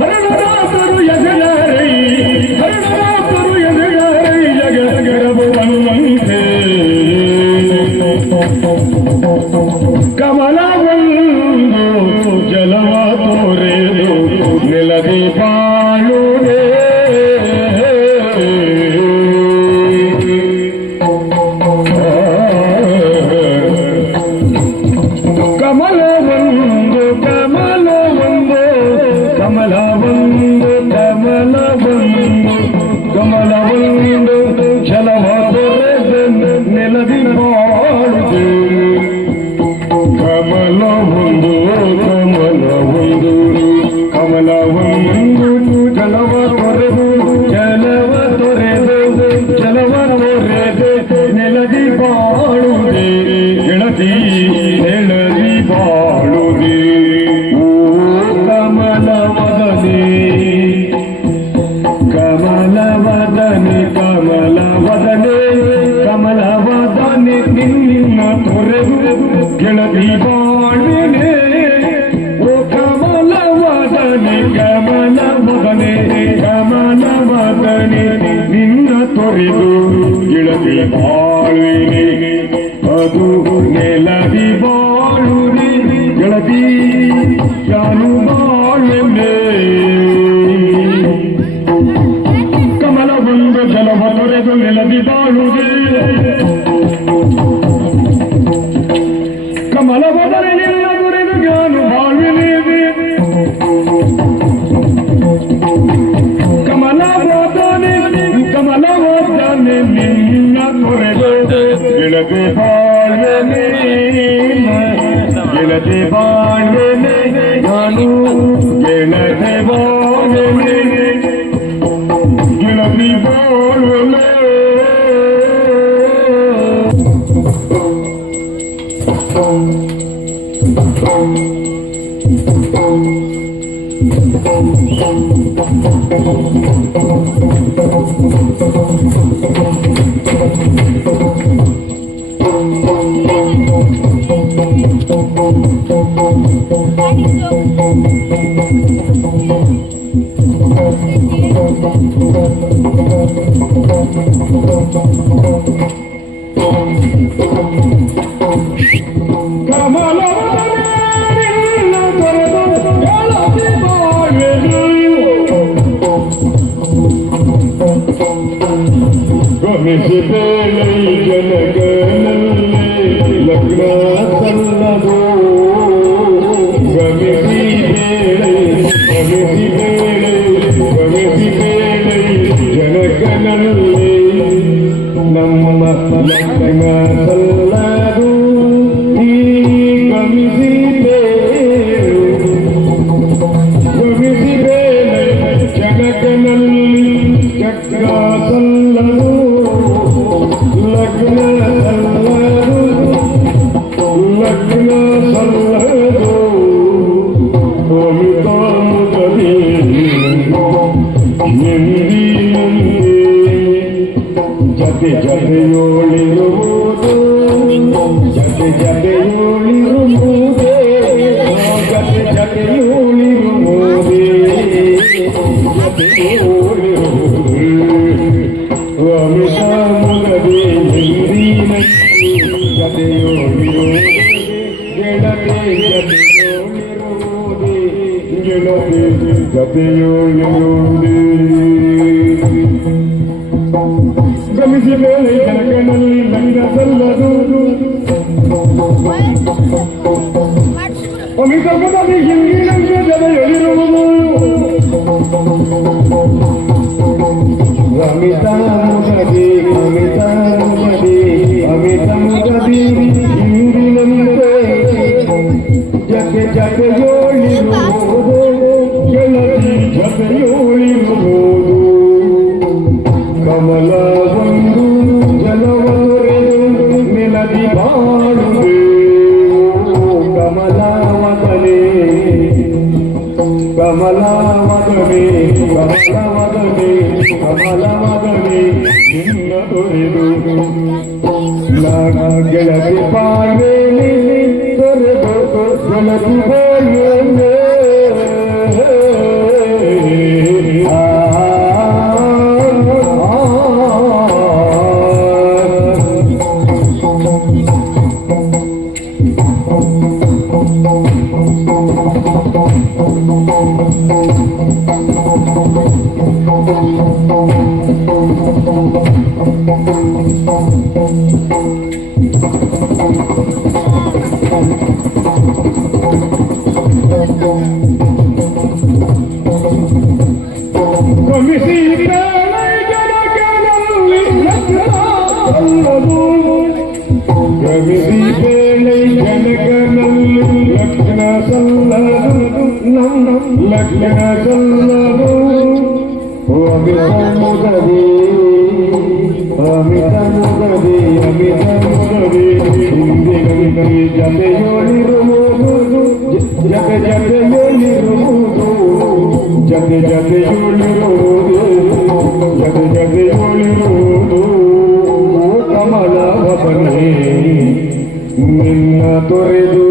ಹರಣದಾತರು ಎದೆಯಾರೈ ಹರಣದಾತರು ಎದೆಯಾರೈ ಜಗರಬುವಂತೆ ಕಮಲವೊಂದು ಜಲವ ತೋರೆದು ನೆಲದಿ ಬಾಳುವೆ ಕಮಲವೊಂದು ಕಮಲವೊಂದು ಕಮಲವೊಂದು ಕಮಲವೊಂದು ಕಮಲವೊಂದು ಜಲವ ತೋರೆದು ನೆಲದಿ ಬಾಳುವೆ ಕಮಲವೊಂದು ಕಮಲವೊಂದು ಕಮಲವೊಂದು ಜಲವ ತೊರೆದು ಜಲವ ತೊರೆದು ಜಲವ ತೊರೆದು ನೆಲದಿ ಬಾಳುದೆ ಗೆಳತಿ ನೆಲದಿ ಬಾಳುದೆ ಓ ಕಮಲವದನೆ ಕಮಲವದನೆ ಕಮಲವದನೆ ಕಮಲವದನೆ ನಿನ್ನ ತೊರೆದು ಗೆಳತಿ ಬಾಳುವೆ ಓ ಕಮಲವದನೆ ಕಮಲವದನೆ ಕಮಲವದನೆ ನಿನ್ನ ತೊರೆದು ಗೆಳತಿ ಬಾಳುವೆ ಅದು ನೆಲದಿ ಬಾಳುವೆ ಗೆಳತಿ ಯಾನು ಬಾಳುವೆ ಕಮಲವೊಂದು ಜಲವ ತೊರೆದು ನೆಲದಿ ಬಾಳುವೆ ಕಮಲವದನೆ ನಿನ್ನ ತೊರೆದು ಯಾನು ಬಾಳುವೆ ಕಮಲವದನೆ ಕಮಲವದನೆ ನಿನ್ನ ತೊರೆದು ಗೆಳತಿ ಬಾಳುವೆ ಗೆಳತಿ ಬಾಳುವೆ ನಾನು ಗೆಳತಿ ಬಾಳುವೆ ಗೆಳತಿ ಬಾಳುವೆ ಗಮಿಸಿ ಬೇಳೆ ಜನಗಣನೆ ಲಗ್ನ ಸಲ್ಲದು ಗಮಿಸಿ ಬೇಳೆ ಗಮಿಸಿ ಬೇಳೆ ಗಮಿಸಿ ಬೇಳೆ ಜನಗಣನೆ ನಮ್ಮ ಲಗ್ನ ಸಲ್ಲದು ಈ ಗಮಿಸಿ ಬೇಳೆ ಗಮಿಸಿ ಬೇಳೆ ಜನಗಣನೆ ಚಕ್ರ ಸಲ್ಲದು ಲಗ್ನ ಸಲ್ಲದು ಲಗ್ನ ಸಲ್ಲದು ಅಮಿತ ಮುದಲಿ ಎಂದಿನಂತೆ ಜತೆ ಜತೆಯೋಳಿರುವುದು ಜತೆ ಜತೆಯೋಳಿರುವುದೇ ಜತೆ ಜತೆಯೋಳಿರುವುದೇ ಜತೆಯೋಳಿರುವುದು ಅಮಿತ ಮುದಲಿ ಎಂದಿನಂತೆ ಜತೆಯೋಳಿರುವುದೇ ಗೆಳತಿ ಜತೆಯೋಳಿರುವುದೇ ಗೆಳತಿ ಜತೆಯೋಳಿರುವುದೇ ಗಮಿಸಿ ಬೇಳೆ ಜನಗಣಲ್ಲಿ ಲಗ್ನ ಸಲ್ಲದು ಅಮಿತ ಮುದಲಿ ಹಿಂದಿನಂತೆ ಜತೆಯೋಳಿರುವುದು ಅಮಿತ ಮುದಲಿ ಅಮಿತ ಮುದಲಿ ಅಮಿತ ಮುದಲಿ ಹಿಂದಿನಂತೆ ಜತೆ ಜತೆಯೋಳಿರುವುದು ಗೆಳತಿ ಜತೆಯೋಳಿರುವುದು ಕಮಲವೊಂದು ಜಲವೊರೆದು ನೆಲದಿ ಬಾಳುವೆ ಕಮಲವದನೆ ಕಮಲವದನೆ ಕಮಲವದನೆ ಕಮಲವದನೆ ನಿನ್ನ ತೊರೆದು ಗೆಳತಿ ಬಾಳ್ವೆ ತೊರೆದು ಗೆಳತಿ ಬಾಳ್ವೆ ಗಮಿಸಿ ಜನಗಣಲ್ಲಿ ಗಮಿಸಿ ಬೇಳೆ ಜನಗಣಲ್ಲಿ ಲಕ್ಷಣ ಸಲ್ಲದು ಲಕ್ಷಣ ಸಲ್ಲದು ಅಮಿತ ಮುಗದಿ ಅಮಿತ ಮುಗದಿ ಅಮಿತ ಮುಗದಿ ಹಿಂದೆ ಕವಿ ಜತೆಯೋಳಿರುವುದು ಜತೆಯೋಳಿರುವುದು ಜತೆಯೋಳಿರುವುದು ಜತೆಯೋಳಿರುವುದು ಕಮಲವನೇ ನಿನ್ನ ತೊರೆದು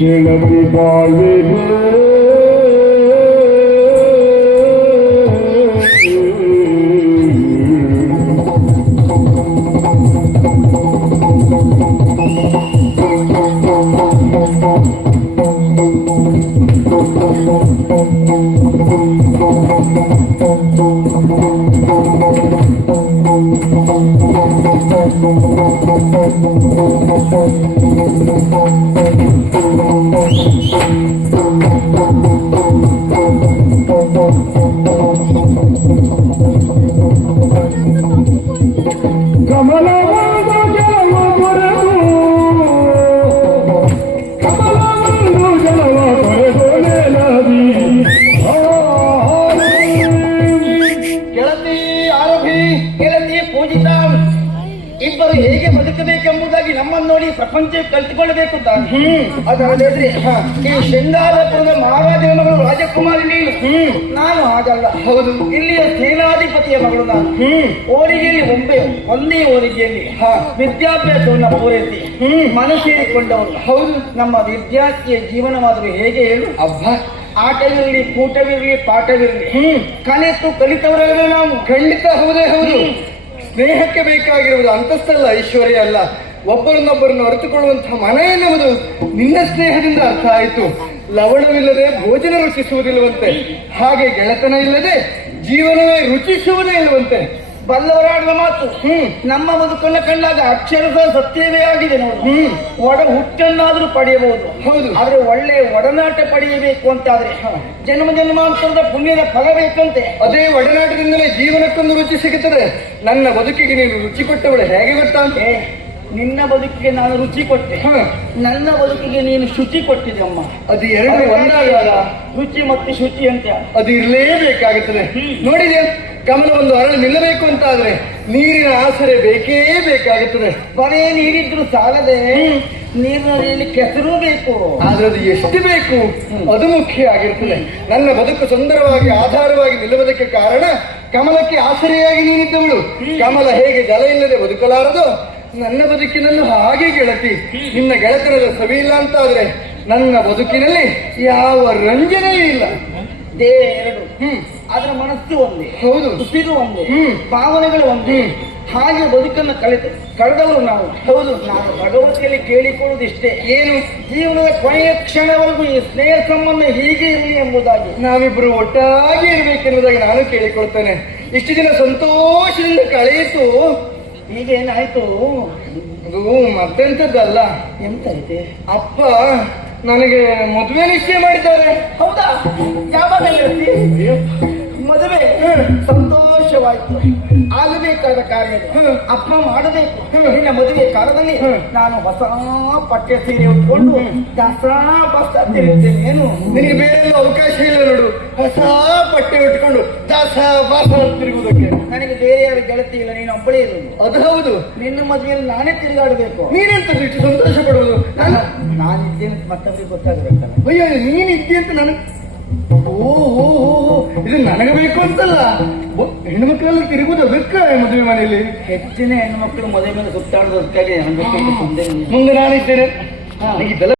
ಗೆಳತಿ ಬಾಳ್ವೆಗೆ ಕಮಲವಾದ ಜಲವ ತೊರೆದು ಕಮಲವನ್ನು ಜಲವ ತೊರೆದೊಳೆಲದಿ ಗೆಳತಿ ಆರಭಿ ಗೆಳತಿ ಪೂಜಿತ ಇಬ್ಬರು ಹೇಗೆ ಬದುಕಬೇಕೆಂಬುದಾಗಿ ನಮ್ಮನ್ನು ನೋಡಿ ಪ್ರಪಂಚ ಕಲ್ತುಕೊಳ್ಳಬೇಕು ತಾನೆ. ಅದಲ್ಲದೆ ಈ ಶೃಂಗಾರಪುರದ ಮಹಾರಾಜನ ಮಗಳು ರಾಜಕುಮಾರಿ ನೀನು, ನಾನು ಹಾಗಲ್ಲ. ಹೌದು, ಇಲ್ಲಿಯ ಸೇನಾಧಿಪತಿಯ ಮಗಳು ನಾನು. ಓರಿಗೆಯಲ್ಲಿ ಒಂದೇ ಓರಿಗೆಯಲ್ಲಿ ವಿದ್ಯಾಭ್ಯಾಸವನ್ನು ಪೂರೈಸಿ ಮನ ಸೇರಿಕೊಂಡವರು. ಹೌದು, ನಮ್ಮ ವಿದ್ಯಾರ್ಥಿಯ ಜೀವನವಾದರೂ ಹೇಗೆ ಹೇಳು ಅಬ್ಬ. ಆಟವಿರಲಿ, ಕೂಟವಿರಲಿ, ಪಾಠವಿರಲಿ ಕಲಿತು ಕಲಿತವರೆಲ್ಲ ನಾವು. ಖಂಡಿತ ಹೌದೇ ಹೌದು. ಸ್ನೇಹಕ್ಕೆ ಬೇಕಾಗಿರುವುದು ಅಂತಸ್ತಲ್ಲ, ಐಶ್ವರ್ಯ ಅಲ್ಲ. ಒಬ್ಬರನ್ನೊಬ್ಬರನ್ನು ಅರಿತುಕೊಳ್ಳುವಂತಹ ಮನ ಎನ್ನುವುದು ನಿನ್ನ ಸ್ನೇಹದಿಂದ ಅರ್ಥ ಆಯಿತು. ಲವಣವಿಲ್ಲದೆ ಭೋಜನ ರುಚಿಸುವುದಿಲ್ಲವಂತೆ, ಹಾಗೆ ಗೆಳೆತನ ಇಲ್ಲದೆ ಜೀವನವೇ ರುಚಿಸುವುದೇ ಇಲ್ಲವಂತೆ. ಬಲ್ಲವರಾಡುವ ಮಾತು ನಮ್ಮ ಬದುಕನ್ನು ಕಂಡಾಗ ಅಕ್ಷರಸ ಸತ್ಯವೇ ಆಗಿದೆ ನೋಡಿ. ಒಡ ಹುಟ್ಟನ್ನಾದ್ರೂ ಪಡೆಯಬಹುದು, ಹೌದು, ಆದ್ರೆ ಒಳ್ಳೆ ಒಡನಾಟ ಪಡೆಯಬೇಕು ಅಂತಾದ್ರೆ ಜನ್ಮ ಜನ್ಮಾಂತರದ ಪುಣ್ಯದ ಫಲ ಬೇಕಂತೆ. ಅದೇ ಒಡನಾಟದಿಂದಲೇ ಜೀವನಕ್ಕೊಂದು ರುಚಿ ಸಿಗುತ್ತದೆ. ನನ್ನ ಬದುಕಿಗೆ ನೀನು ರುಚಿ ಕೊಟ್ಟವಳು ಹೇಗೆ ಗೊತ್ತಾ? ನಿನ್ನ ಬದುಕಿಗೆ ನಾನು ರುಚಿ ಕೊಟ್ಟೆ, ನನ್ನ ಬದುಕಿಗೆ ನೀನು ಶುಚಿ ಕೊಟ್ಟಿದೆ ಅಮ್ಮ. ಅದು ಎರಡು ಒಂದಾಗ ರುಚಿ ಮತ್ತು ಶುಚಿ ಅಂತ ಅದು ಇರಲೇಬೇಕಾಗುತ್ತದೆ. ನೋಡಿದೆ, ಕಮಲ ಒಂದು ಅರಳು ನಿಲ್ಲಬೇಕು ಅಂತ ಆದ್ರೆ ನೀರಿನ ಆಸರೆ ಬೇಕೇ ಬೇಕಾಗುತ್ತದೆ. ಬರೇ ನೀರಿದ್ರು ಸಾಲದೆ, ನೀರಿನಲ್ಲಿ ಕೆಸರು ಬೇಕು. ಆದ್ರೆ ಅದು ಎಷ್ಟು ಬೇಕು ಅದು ಮುಖ್ಯ ಆಗಿರ್ತದೆ. ನನ್ನ ಬದುಕು ಸುಂದರವಾಗಿ ಆಧಾರವಾಗಿ ನಿಲ್ಲುವುದಕ್ಕೆ ಕಾರಣ ಕಮಲಕ್ಕೆ ಆಸರೆಯಾಗಿ ನೀನಿದ್ದವಳು. ಕಮಲ ಹೇಗೆ ಜಲ ಇಲ್ಲದೆ ಬದುಕಲಾರದು, ನನ್ನ ಬದುಕಿನಲ್ಲೂ ಹಾಗೆ ಗೆಳತಿ. ನಿನ್ನ ಗೆಳತನದ ಸವಿ ಇಲ್ಲ ಅಂತ ಆದ್ರೆ ನನ್ನ ಬದುಕಿನಲ್ಲಿ ಯಾವ ರಂಜನೆಯೂ ಇಲ್ಲ. ದೇಹ ಎರಡು, ಅದರ ಮನಸ್ಸು ಒಂದೇ, ಹೌದು, ಉಸಿರು ಒಂದೇ, ಭಾವನೆಗಳು ಒಂದೇ. ಹಾಗೆ ಬದುಕನ್ನು ಕಳೆದವರು ನಾವು. ಹೌದು, ನಾನು ಭಗವತಿಯಲ್ಲಿ ಕೇಳಿಕೊಳ್ಳುವುದಿಷ್ಟೇ, ಏನು ಜೀವನದ ಕೊನೆಯ ಕ್ಷಣವರೆಗೂ ಈ ಸ್ನೇಹ ಸಂಬಂಧ ಹೀಗೆ ಇರಲಿ ಎಂಬುದಾಗಿ, ನಾವಿಬ್ಬರು ಒಟ್ಟಾಗಿ ಇರಬೇಕೆನ್ನುವುದಾಗಿ ನಾನು ಕೇಳಿಕೊಳ್ತೇನೆ. ಇಷ್ಟು ದಿನ ಸಂತೋಷದಿಂದ ಕಳೆಯಿತು, ಈಗ ಏನಾಯ್ತು? ಅದು ಮತ್ತೆಂತದ್ದಲ್ಲ. ಎಂತ ಐತೆ? ಅಪ್ಪ ನನಗೆ ಮದುವೆ ನಿಶ್ಚಯ ಮಾಡಿದ್ದಾರೆ. ಹೌದಾ? ಯಾವಾಗ ಮದುವೆ? ಸಂತೋಷವಾಯ್ತು. ಆಗಬೇಕಾದ ಕಾರ್ಯ ಅಪ್ಪ ಮಾಡಬೇಕು. ನಿನ್ನ ಮದುವೆ ಕಾಲದಲ್ಲಿ ನಾನು ಹೊಸ ಪಠ್ಯ ಸೀರೆ ಉಟ್ಕೊಂಡು ದಸರಾ ಬಸ್ ತಿರುಗ್ತೇನೆ. ಏನು ನಿನಗೆ ಬೇರೆ ಅವಕಾಶ ಇಲ್ಲ ನೋಡು, ಹೊಸ ಪಠ್ಯ ಉಟ್ಕೊಂಡು ದಸರಾ ಬಸ್ ತಿರುಗುವುದಕ್ಕೆ. ನನಗೆ ಬೇರೆ ಯಾರು ಗೆಳತಿ ಇಲ್ಲ, ನೀನು ಒಬ್ಬಳೇ ಇರುವುದು. ಅದು ಹೌದು, ನಿನ್ನ ಮದುವೆಯಲ್ಲಿ ನಾನೇ ತಿರುಗಾಡಬೇಕು. ನೀನೆಂತ ಇಷ್ಟು ಸಂತೋಷ ಪಡುವುದು? ನಾನಿದ್ದೇನೆ ಮತ್ತೊಬ್ಬರಿಗೆ ಗೊತ್ತಾಗಬೇಕಲ್ಲ. ಅಯ್ಯೋ, ನೀನಿದ್ದೆ ಅಂತ ನನಗೆ ಓಹೋ, ಇದು ನನಗೆ ಬೇಕು ಅಂತಲ್ಲ. ಹೆಣ್ಮಕ್ಳೆಲ್ಲ ತಿರುಗುವುದು ಅದಕ್ಕೆ ಮದುವೆ ಮನೆಯಲ್ಲಿ. ಹೆಚ್ಚಿನ ಹೆಣ್ಮಕ್ಳು ಮದುವೆ ಮೇಲೆ ಸುತ್ತಾಡೋದಕ್ಕಾಗಿ ಮುಂದೆ ನಾನಿದ್ದೇನೆ.